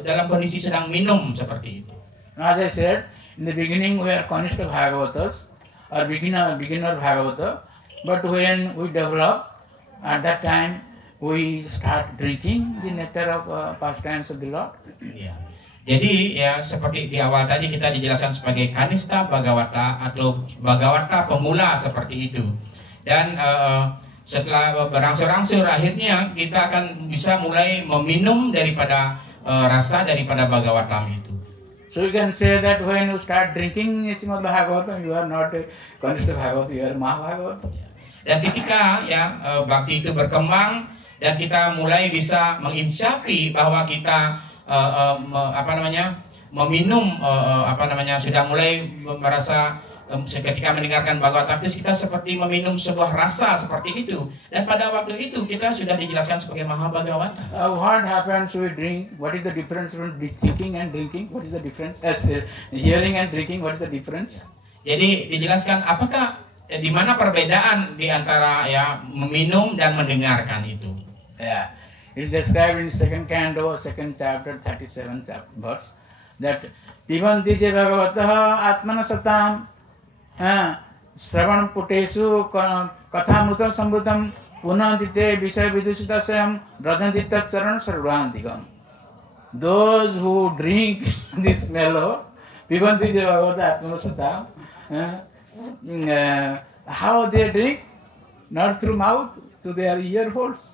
dalam kondisi sedang minum seperti itu. As I said, in the beginning we are Kanishta Bhagavatas or beginner Bhagavata, but when we develop, at that time we start drinking the nectar of pastimes of the Lord. Ya. Jadi ya seperti di awal tadi kita dijelaskan sebagai Kanista Bhagavata atau Bhagavata pemula seperti itu. Dan setelah berangsur-angsur akhirnya kita akan bisa mulai meminum daripada rasa daripada Bhagavatam itu. So you can say that when you start drinking Srimad Bhagavatam, you are not Kanishta Bhagavata, you are Mahabhagavata. Dan ketika ya bhakti itu berkembang dan kita mulai bisa menginsyafi bahwa kita meminum sudah mulai merasa ketika mendengarkan Bhagavatam itu kita seperti meminum sebuah rasa seperti itu, dan pada waktu itu kita sudah dijelaskan sebagai Mahabhagavata. What happens we drink? What is the difference between thinking and drinking? What is the difference? Hearing and drinking, what is the difference? Jadi dijelaskan apakah di mana perbedaan di antara ya meminum dan mendengarkan itu. Yeah. It is described in 2nd canto, 2nd chapter, 37th verse, that Pibanti je bhagavataha atmana satam Sravan putesu kathamrutam samrutam punantite visaya vidusitasayam radhantitat charan sarvantikam. Those who drink this mellow, Pibanti je bhagavataha atmana satam, how they drink? Not through mouth, through their ear holes.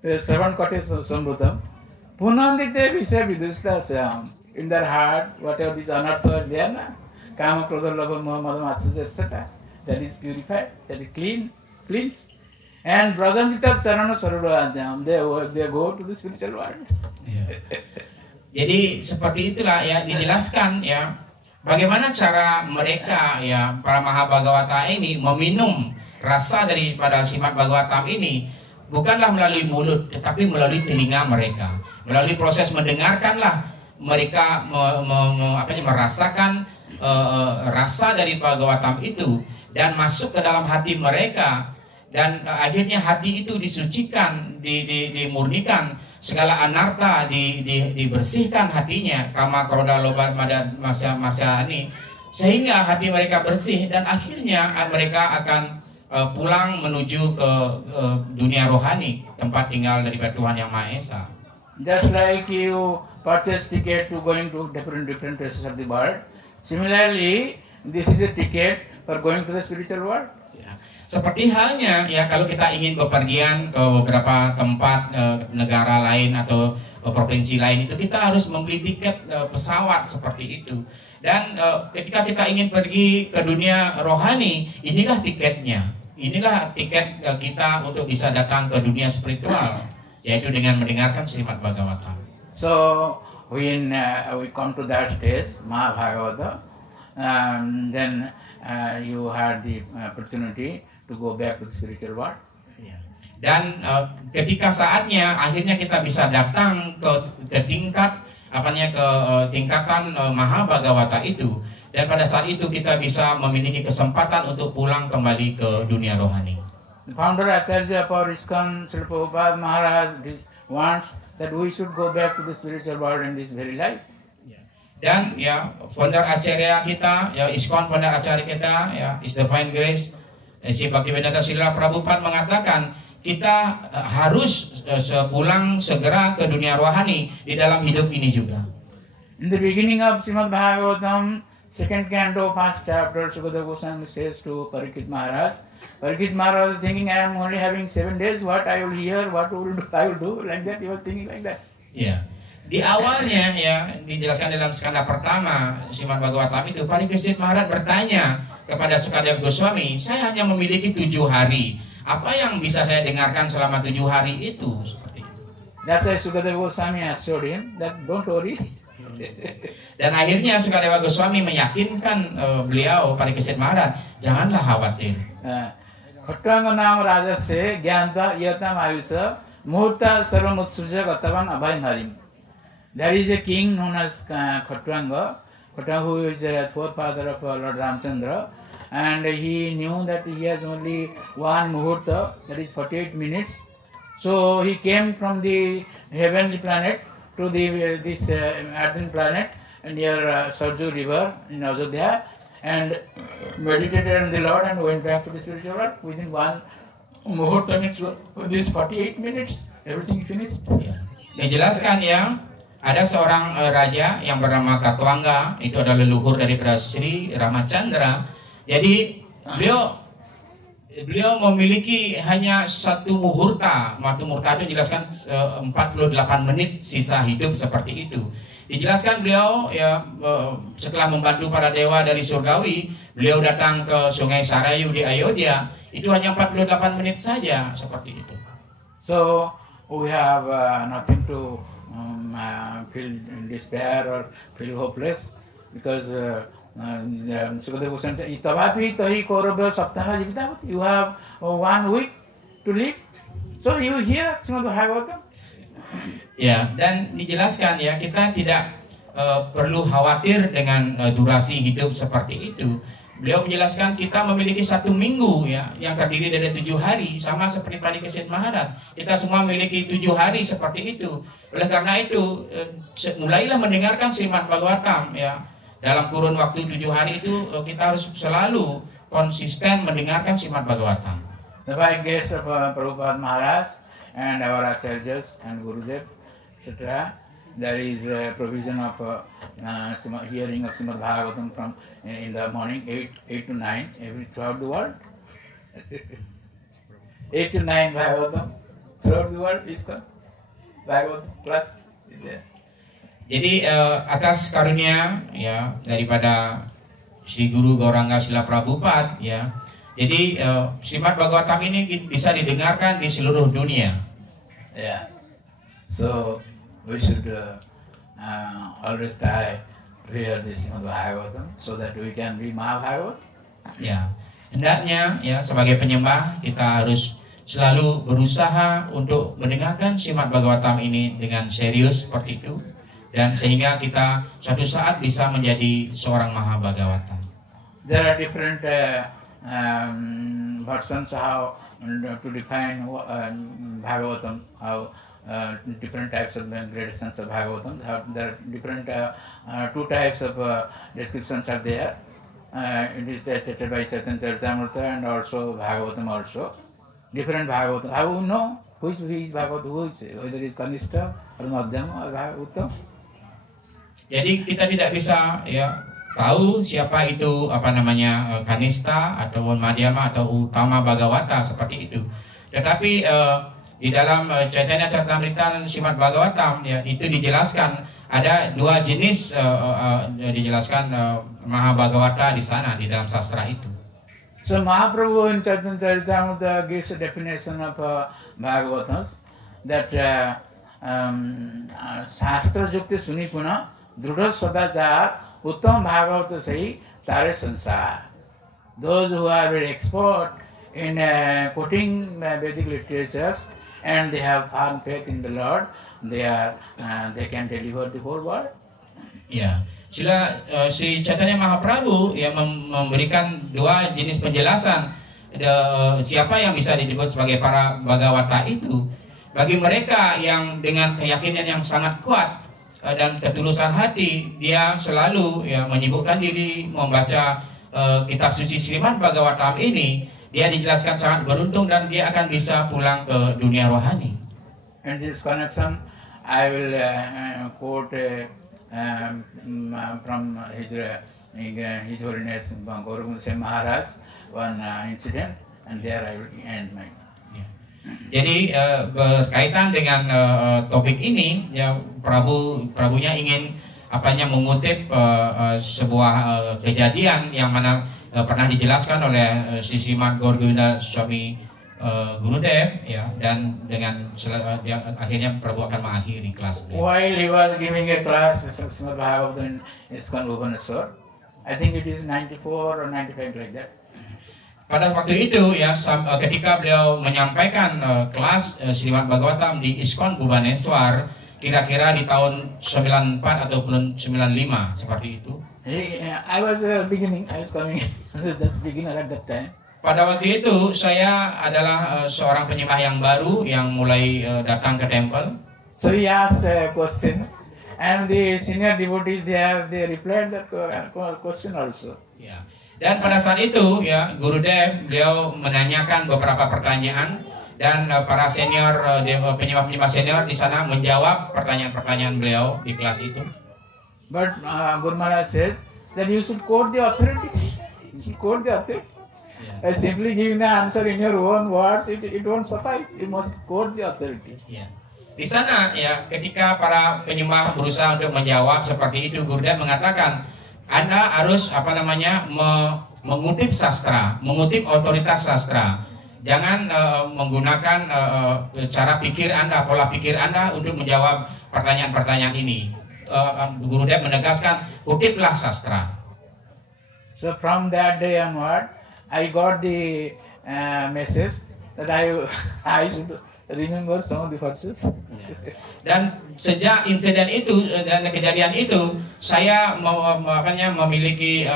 Sravan kate samrutam punandite visaya vidusitasayam. In their heart, whatever these anarthas they are, kama, krodha, lobha, moha, mada, matsya, etc., that is purified, that is cleansed. And Brajandita Charana Sarvadhyam, they go to the spiritual world. Jadi seperti itulah ya dijelaskan ya bagaimana cara mereka ya para Mahabhagavata ini meminum rasa daripada Srimad Bhagavatam ini bukanlah melalui mulut tetapi melalui telinga mereka. Melalui proses mendengarkanlah mereka merasakan rasa dari Bhagavatam itu dan masuk ke dalam hati mereka, dan akhirnya hati itu disucikan, dimurnikan, segala anarta dibersihkan hatinya, kama, krodha, lobha, mada, matsya ini sehingga hati mereka bersih dan akhirnya mereka akan pulang menuju ke dunia rohani, tempat tinggal daripada Tuhan Yang Maha Esa. Just like you purchase ticket to going to different places of the world, similarly, this is a ticket for going to the spiritual world. Ya. Seperti halnya ya kalau kita ingin bepergian ke beberapa tempat negara lain atau provinsi lain, itu kita harus membeli tiket pesawat seperti itu. Dan ketika kita ingin pergi ke dunia rohani, inilah tiketnya. Inilah tiket kita untuk bisa datang ke dunia spiritual, yaitu dengan mendengarkan Srimad Bhagavatam. So when we come to that stage, Mahabharata, then you had the opportunity to go back to the spiritual world. Dan ketika saatnya akhirnya kita bisa datang ke tingkat tingkatan Mahabhagavata itu, dan pada saat itu kita bisa memiliki kesempatan untuk pulang kembali ke dunia rohani. The founder Acharya for ISKCON, Srila Prabhupada Maharaj, wants that we should go back to the spiritual world in this very life. Dan ya founder Acharya kita, ya ISKCON founder Acharya kita, ya His Divine Grace Sri Bhaktivedanta Srila Prabhupada mengatakan kita harus pulang segera ke dunia rohani di dalam hidup ini juga. In the beginning of Srimad Bhagavatam, second canto, 1st chapter, Sukadeva Goswami says to Parikshit Maharaj is thinking, I am only having 7 days, what I will hear, what I will do, like that, he was thinking like that. Ya, di awalnya ya dijelaskan dalam skanda pertama Srimad Bhagavatam itu, Parikshit Maharaj bertanya kepada Sukadeva Goswami, saya hanya memiliki 7 hari. Apa yang bisa saya dengarkan selama 7 hari itu? Seperti itu. That's why Sukadeva Goswami assured him that don't worry. Dan akhirnya Sukadeva Goswami meyakinkan beliau Parikshit Maharaj, janganlah khawatir. Khatwanga nam rajasya gyanta yatam ayusa muhurta sarvam utsujya gatavan abhay harim. There is a king known as Khatwanga, who is a forefather of Lord Ramchandra. And he knew that he has only one muhurta, that is 48 minutes. So he came from the heavenly planet to this earthen planet near Sarju river in Ajodhya, and meditated on the Lord and went back to the spiritual world. Within one muhurta means this 48 minutes, everything finished. Dijelaskan ya, ada seorang raja yang bernama Khatwanga, itu adalah leluhur daripada Sri Ramachandra. Jadi beliau memiliki hanya satu muhurta. Waktu muhurta itu dijelaskan 48 menit sisa hidup seperti itu. Dijelaskan beliau ya setelah membantu para dewa dari surgawi, beliau datang ke Sungai Sarayu di Ayodhya. Itu hanya 48 menit saja seperti itu. So we have nothing to feel despair or feel hopeless, because Sukadeva Goswami said, "Tavapi tahi kaurava saptaha jivitavati." You have 1 week to live. So you hear Srimad Bhagavatam. Ya, dan dijelaskan ya kita tidak perlu khawatir dengan durasi hidup seperti itu. Beliau menjelaskan kita memiliki 1 minggu ya yang terdiri dari 7 hari, sama seperti Parikshit Maharaj. Kita semua memiliki 7 hari seperti itu. Oleh karena itu mulailah mendengarkan Srimad Bhagavatam ya. Dalam kurun waktu 7 hari itu kita harus selalu konsisten mendengarkan Srimad Bhagavatam. The five guests of Prabhupada Maharaj and our Acharyas and Gurudev, etc. There is a provision of hearing of Srimad Bhagavatam from in the morning 8 to 9 throughout the world. 8 to 9 Bhagavatam throughout the world is called Bhagavatam class is there. Jadi atas karunia ya daripada Sri Guru Gauranga Srila Prabhupada ya. Jadi Srimad Bhagavatam ini bisa didengarkan di seluruh dunia. Yeah. So we should always try to hear this Srimad Bhagavatam so that we can be Mahabhagavat. Ya. Hendaknya ya sebagai penyembah kita harus selalu berusaha untuk mendengarkan Srimad Bhagavatam ini dengan serius seperti itu. Dan sehingga kita suatu saat bisa menjadi seorang Mahabhagavata. There are different versions how to define Bhagavatam, how different types of gradations of Bhagavatam. There are different 2 types of descriptions are there. It is stated by Chaitanya Charitamrita and also Bhagavatam also. Different Bhagavatam. How you know which is Bhagavatam, whether it is Kanishta or Madhyama or Bhagavatam? Jadi kita tidak bisa ya tahu siapa itu apa namanya Kanista ataupun Madhyama atau Utama Bhagavata seperti itu. Tetapi di dalam Chaitanya Charitamrita dan Srimad Bhagavatam ya itu dijelaskan ada dua jenis dijelaskan Mahabhagavata di sana di dalam sastra itu. So Mahaprabhu in Chaitanya Charitamrita gives a definition of Bhagavatams that Shastra Jukti Sunipuna Drudha Sadachar Uttam Bhagavata Sahi Tare Sansar. Those who are very expert in quoting Vedic literatures and they have firm faith in the Lord, they can deliver the whole world. Ya, si Chaitanya Mahaprabhu yang memberikan dua jenis penjelasan siapa yang bisa disebut sebagai para Bhagavata itu. Bagi mereka yang dengan keyakinan yang sangat kuat dan ketulusan hati, dia selalu ya menyibukkan diri membaca kitab suci Srimad Bhagavatam ini. Dia dijelaskan sangat beruntung dan dia akan bisa pulang ke dunia rohani. In this connection, I will quote from His Holiness Gauranga Maharaj one incident, and there I will end my. Jadi berkaitan dengan topik ini, ya Prabunya ingin mengutip sebuah kejadian yang mana pernah dijelaskan oleh Srimad Gauranga Swami Gurudev ya, dan dengan akhirnya Prabhu akan mengakhiri kelas. While he was giving a class Srimad Bhagavatam in ISKCON Bhubaneswar, I think it is 94 or 95 like that. Pada waktu itu ya ketika beliau menyampaikan kelas Srimad Bhagavatam di ISKCON Bhubaneswar, kira-kira di tahun 94 ataupun 95 seperti itu. I was beginning, I was coming just beginner at that time. Pada waktu itu saya adalah seorang penyembah yang baru yang mulai datang ke temple. So he asked a question, and the senior devotees they replied that question also. Ya. Dan pada saat itu ya Gurudev beliau menanyakan beberapa pertanyaan dan para senior penyembah-penyembah senior di sana menjawab pertanyaan-pertanyaan beliau di kelas itu. But Guru Maharaj said that you should quote the authority. You should quote the authority. Yeah. Simply giving the answer in your own words, it won't suffice. You must quote the authority. Yeah. Di sana ya, ketika para penyembah berusaha untuk menjawab seperti itu, Gurudev mengatakan, Anda harus mengutip sastra, mengutip otoritas sastra. Jangan menggunakan cara pikir Anda, pola pikir Anda untuk menjawab pertanyaan-pertanyaan ini. Gurudev menegaskan, kutiplah sastra. So from that day onward, I got the message that I should remember some of the verses. Dan sejak insiden itu dan kejadian itu, saya memiliki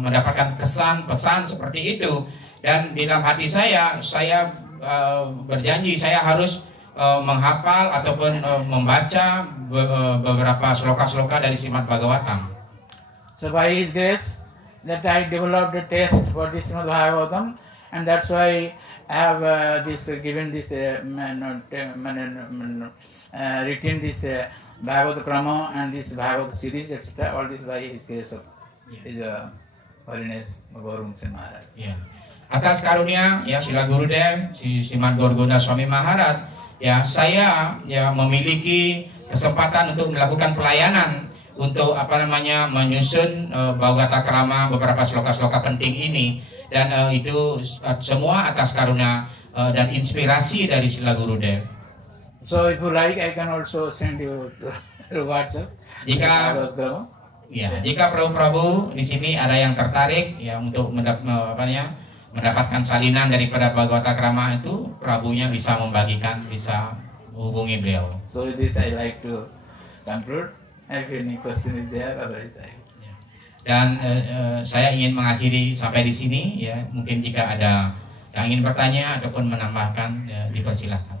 mendapatkan kesan pesan seperti itu. Dan di dalam hati saya berjanji saya harus menghafal ataupun membaca beberapa sloka-sloka dari Srimad Bhagavatam. So by His grace, that I developed a taste for this Srimad Bhagavatam, and that's why I have written this Bhagavad Krama and this Bhagavad series, etc. All this by His grace of His Holiness Gauranga Maharaj. Yeah. Atas karunia ya Srila Gurudev, Srimad Gauranga Swami Maharaj, ya saya ya memiliki kesempatan untuk melakukan pelayanan untuk menyusun Bhagavata Krama beberapa sloka-sloka penting ini, dan itu semua atas karunia dan inspirasi dari Srila Gurudev. So if you like, I can also send you to WhatsApp. Jika Prabhu di sini ada yang tertarik ya untuk mendapatkan salinan daripada Bhagavata Krama itu, Prabhunya bisa membagikan, bisa menghubungi beliau. So with this I like to conclude. If any question is there, otherwise I. Dan saya ingin mengakhiri sampai di sini ya. Mungkin jika ada yang ingin bertanya ataupun menambahkan, dipersilahkan.